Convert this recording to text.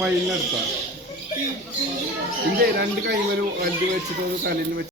മയിലിനടുത്താ. ഇന്റെ രണ്ട് കൈമലും അല്ല് വെച്ചിട്ട് തലയിൽ വെച്ച്